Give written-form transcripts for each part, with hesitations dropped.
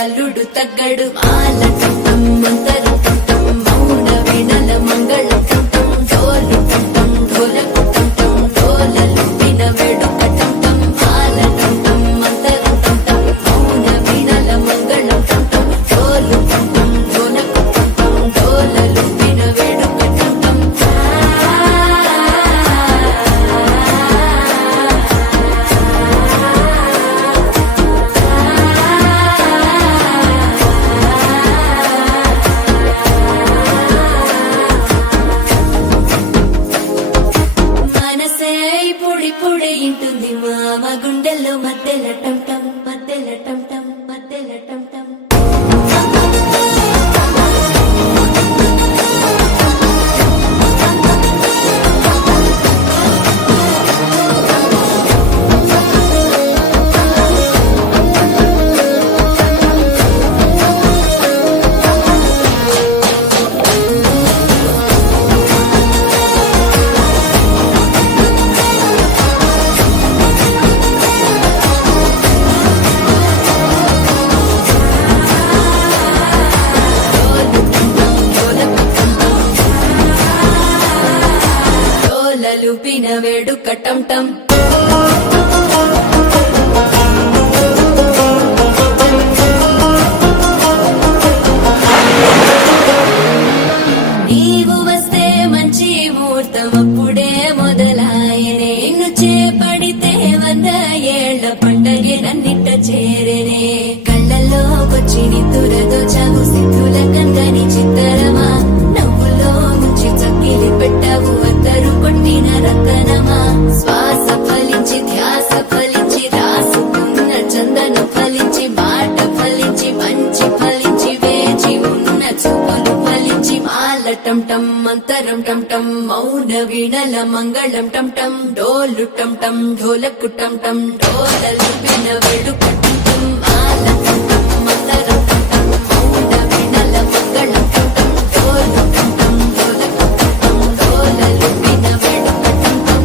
అల్లుడు తగ్గడు మాలటం మంతరం టం మౌన వినల మంగళం టం డోలు టం ఢోలకు టం డోలలు విన వేడుక టం మాలటం మంతరం టం మౌన వినల మంగళం టం డోలు టం ఢోలకు టం డోలలు విన వేడుక టం పొడి ఇంటుంది మామ గుండెల్లో మధ్యల టం మధ్యల టం మధ్యల టం లూపిన వేడుక టం టం నీవు వస్తే మంచి ముహూర్తం అప్పుడే మొదలాయనే నిన్ను చేపడితే 100 ఏళ్ల పండగే నన్నిట్ట చేరేనే కళ్ళల్లో వచ్చి నిద్దురతో చావు సిద్ధుల కందని చిత్తరమా నవ్వులో ముంచి చక్కిలి పెట్టావు అందరూ కొట్టిన రతనమా శ్వాస ఫలించి ధ్యాస ఫలించి రాసుకున్న చందన ఫలించి మాట ఫలించి మంచి ఫలించి వేచి ఉన్న చూపులు ఫలించి మాల టం టం మంతరం టం టం మౌన వీణల మంగళం టం టం డోలు టం టం ఢోలకు టం టం డోలలు విన వేడుక టం టం మాల టం టం మంతరం టం టం మౌన వీణల మంగళం టం టం డోలు టం టం ఢోలకు టం టం డోలలు విన వేడుక టం టం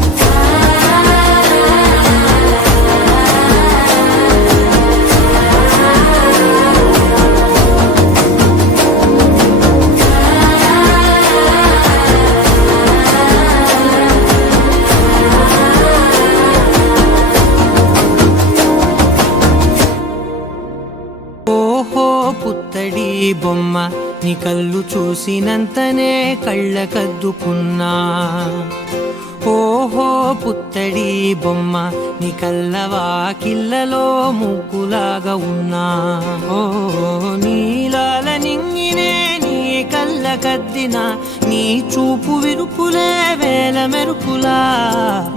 పుత్తడి బొమ్మ నీ కళ్ళు చూసినంతనే కళ్ళకద్దుకున్నా ఓహో పుత్తడి బొమ్మ నీ కళ్ళవాకిళ్ళలో ముగ్గులాగా ఉన్నా ఓ నీలాల నింగినే నీ కళ్ళకద్దిన నీ చూపు విరుపులే వేల మెరుపులా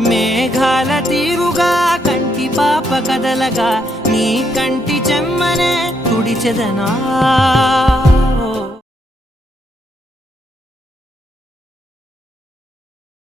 మేఘాల తీరుగా కంటి పాప కదలగా నీ కంటి చెమ్మనే తుడిచెదనా